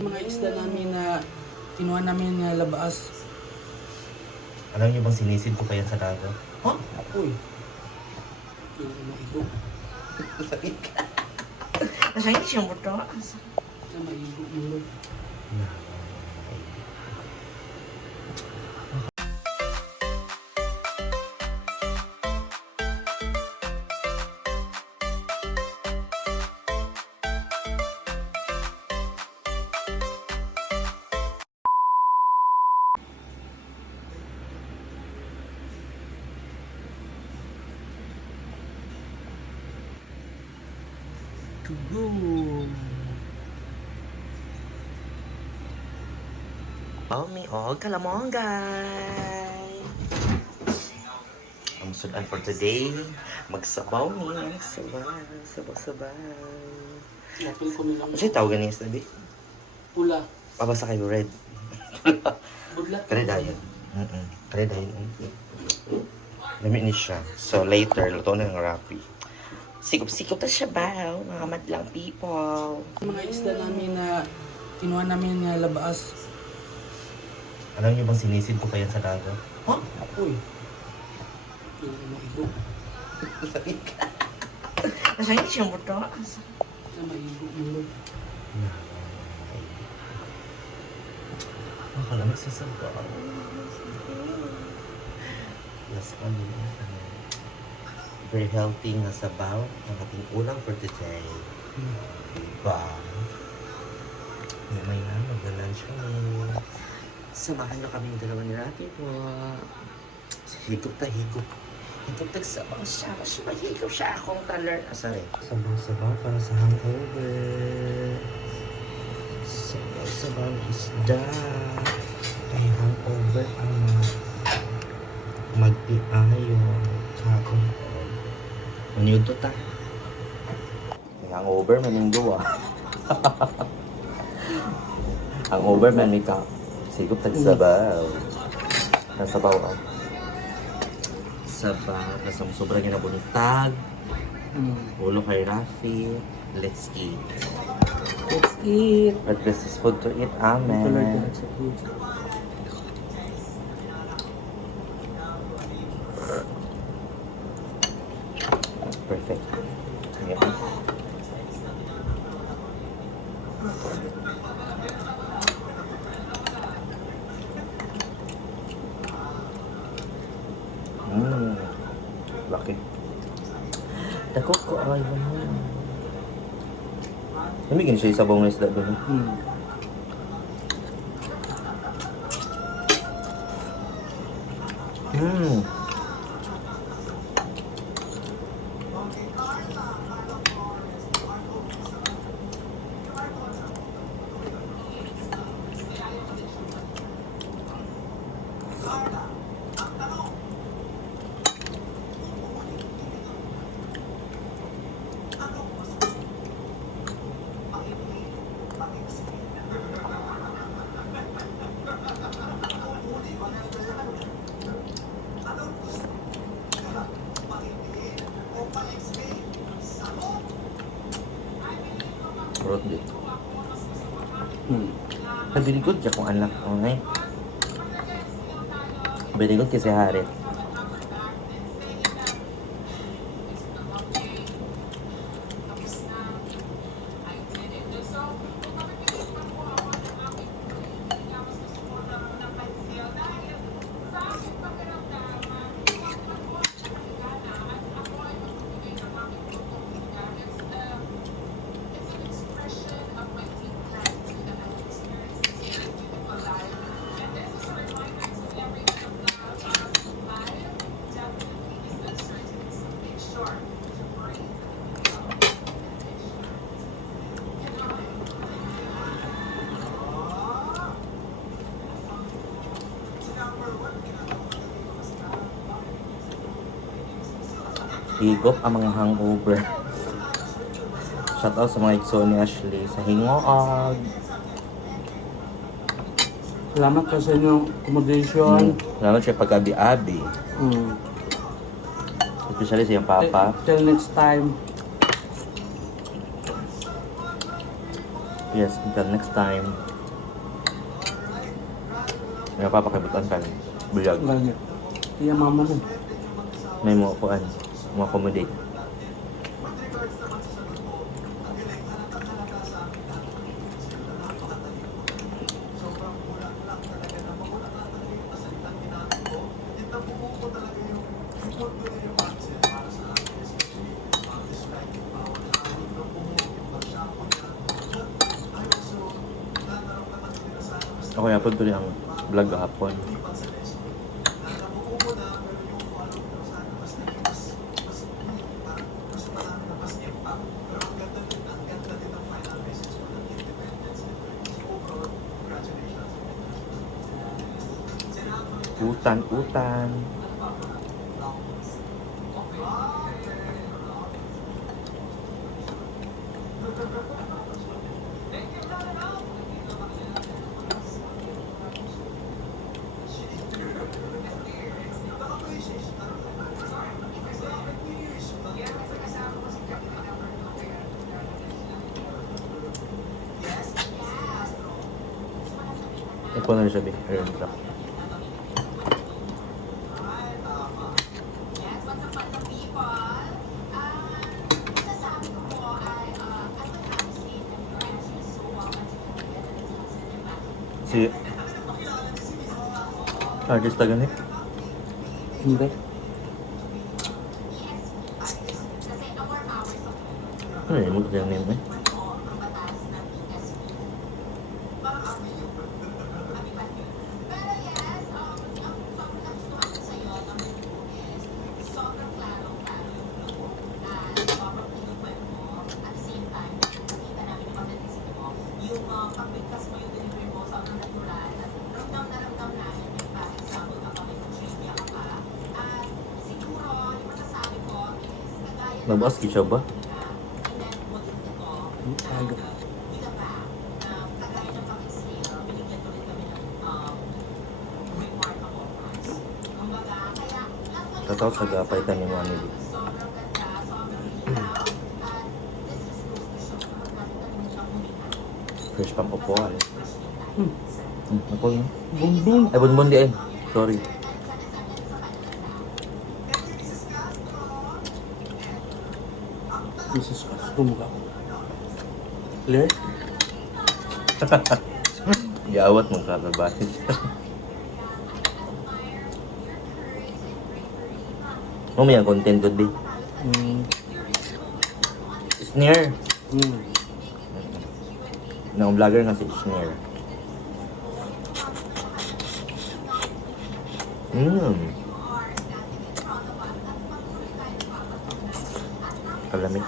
Mga isda namin na kinuha namin na labas. Alam niyo bang sinisid ko pa yan sa dagat? Huh? Apoy. Yung maigo. Nasa hindi siyang buto. Na maigo mo. To go. May kalamongay. Ang sudan for today, magsabaw ni. Sabaw. Napil ko nilang Kasi tawag niya sa tabi. pula. Pabasa kayo red. Budlat. Kaya dahil. Kaya dahil. Lamit ni siya. So later, luto na ng rapi. Sikop-sikop na siya ba? Mga madlang people. Mga isda namin na kinuha namin na labas. Alam niyo bang sinisid ko pa yan sa dagat? Huh? Apoy. Yung maigo. Nasa hindi siyang buto. Na maigo mo. Makalamig sa sabaw. Last one. Very healthy na sabaw ang ating ulam for today. Diba? May na, mag-lunch kami. Samahan na kami dalawa ni Rafi po. Higop ta, higop. Higop tagsabang siya. Mas mahigop siya akong taler. Sorry. Sabaw-sabaw para sa hangover. Sabaw-sabaw isda. Ay, hangover ang magpiayo. Kakon. Ano yun to ta? May hangover man yung gawa. Hangover man may ka. Sigop tagsabaw. Nasabaw ako. Sabaw. Kasama sobrang ginabuntag. Ulo kay Rafi. Let's eat. Let's eat. But this is food to eat. Amen. Perfect. Yeah. Laki. Dako ko ay mo. Namigin siya sa bawang isda doon. Rot din. Very good siya kung anak ko ngay. Very good kasi Harit. Higop ang mga hangover. Shout out sa mga igso ni Ashley sa Hingoog. Salamat ka sa inyong accommodation. Salamat siya pag-abi-abi. Especially sa iyong papa. Till next time. Yes, until next time. May papakibutan ka rin. Bulag. Ganyan. Kaya mama mo. May mo kuan. Mo accommodate. Ako kaya po tuloy ang vlog hapon. Utan. Ito na rin siya, ayun siya. Si artista ganit. Hindi. Ano yun? Mo yung name eh? Nabaas siya ba? Aga. Tatawag sa gapay ka ni Mami. Fresh pang upuan. Ako yun. Bumbong. Ay, bunbun di eh. Sorry. Mrs. Custom ka. Clear? Gawat mong kakabahin. May ang content good day. Snare. Nang vlogger nga si Snare. Kalamig.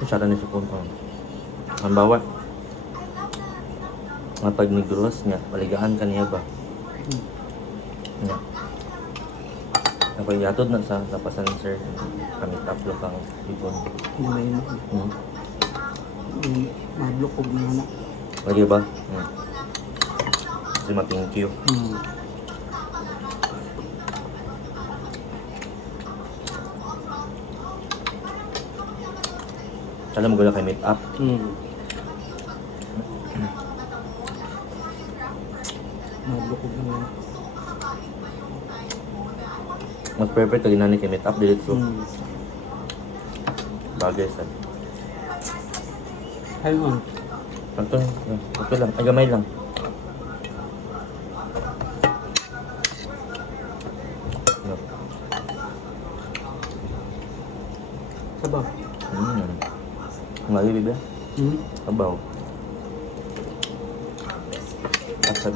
Masyado na siya punta. Ang bawat. Nga pag negros niya, maligaan ka niya ba? Nga. Kapag yatod na sa lapasan sir, kami taplo kang ibon. Hindi na. Mablok ko na na. Lagi ba? Kasi ma-thank you. Alam mo gula kay meet up. Mablok ko na na. Mas perfect kag inani kay meet up dili so. Bagay sa. Ayun. Ito lang, ay gamay lang. Sabaw. Lagi bibig. Hmm? Sabaw. Asad.